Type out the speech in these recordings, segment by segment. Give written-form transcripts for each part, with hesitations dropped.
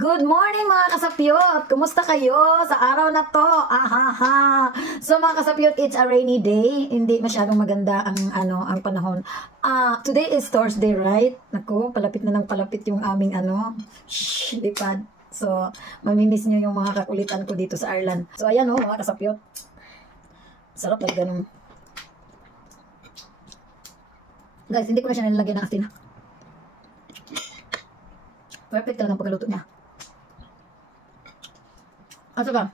Good morning mga kasapyot! Kumusta kayo sa araw na to? Ahaha! So mga kasapyot, it's a rainy day. Hindi masyadong maganda ang panahon. Today is Thursday, right? Naku, palapit na ng palapit yung aming lipad. So, mamimiss nyo yung mga kakulitan ko dito sa Ireland. So, ayan mga kasapyot. Sarap talaga nung... Guys, hindi ko na siya nilalagyan ng asin. Perfect talaga ang pagkaluto niya. At saka,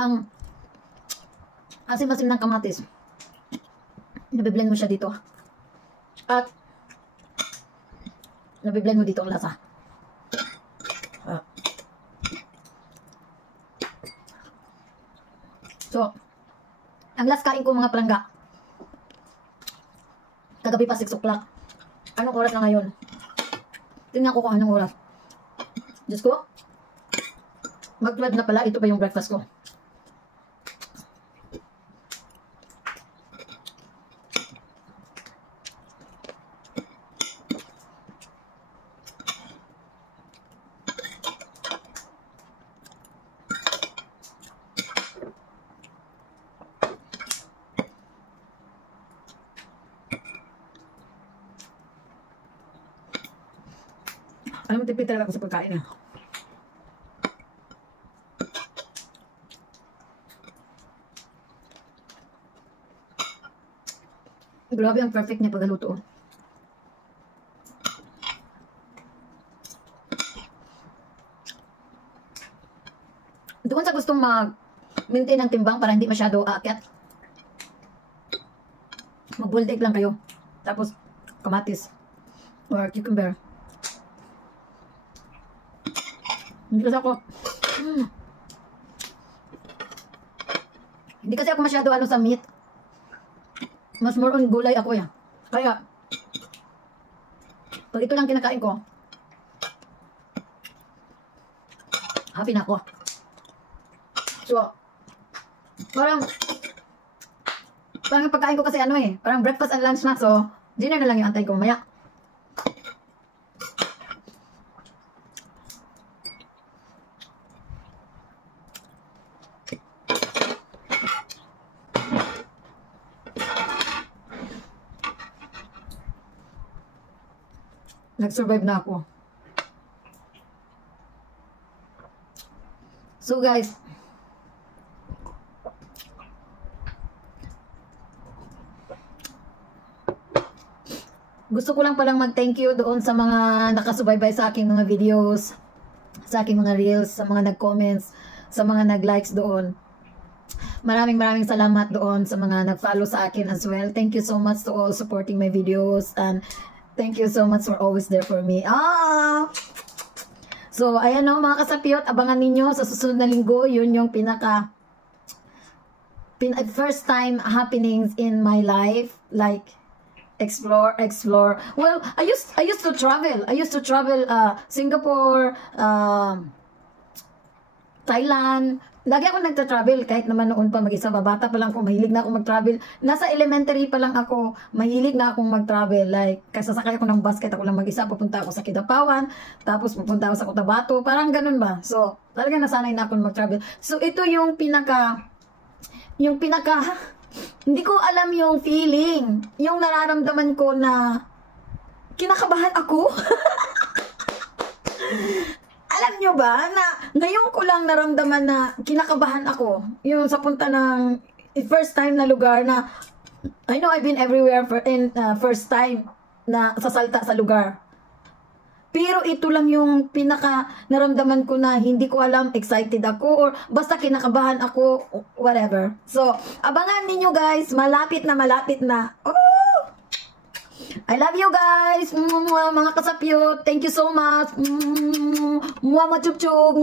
ang asim-asim ng kamatis, nabiblend mo siya dito. At, nabiblend mo dito ang lasa. So, ang last kain ko mga palangga, kagabi pa 6 o'clock. Anong oras na ngayon? Tingnan ko kung anong oras. Diyos ko, mag-12 na pala. Ito pa yung breakfast ko. Alam mo, tipid talaga ako sa pagkain . Grabe ang perfect niya paghaluto. Doon sa gustong mag-maintain ng timbang para hindi masyado aakyat, mag-boiled egg lang kayo. Tapos, kamatis or cucumber. Hindi kasi ako hindi kasi ako masyado sa meat. Mas more on gulay ako . Kaya pag ito lang kinakain ko, happy na ako. So parang pagkain ko kasi parang breakfast and lunch na. So dinner na lang yung antay ko mamaya. Nag-survive na ako. So guys, gusto ko lang palang mag-thank you doon sa mga nakasubaybay sa aking mga videos, sa aking mga reels, sa mga nag-comments, sa mga nag-likes doon. Maraming salamat doon sa mga nag-follow sa akin as well. Thank you so much to all supporting my videos, and thank you so much for always there for me. So, ayan mga kasapyot, abangan ninyo sa susunod na linggo. Yun yung first time happenings in my life. Like, explore. Well, I used to travel. I used to travel Singapore, Thailand. Lagi ako nagta-travel kahit naman noon pa mag-isa. Babata pa lang ako, mahilig na ako mag-travel. Nasa elementary pa lang ako, mahilig na akong mag-travel. Like, kasasakay ako ng bus kahit ako lang mag-isa, pupunta ako sa Kidapawan, tapos pupunta ako sa Cotabato, parang ganun ba? So, talagang nasanay na akong mag-travel. So, ito yung hindi ko alam yung feeling, yung nararamdaman ko na kinakabahan ako. Alam nyo ba na ngayon ko lang naramdaman na kinakabahan ako yung sa punta ng first time na lugar na I know I've been everywhere first time na sasalta sa lugar. Pero ito lang yung pinaka naramdaman ko na hindi ko alam, excited ako or basta kinakabahan ako, whatever. So, abangan ninyo guys, malapit na. I love you guys, mga kasapyot. Thank you so much. Mwah, chuk chuk.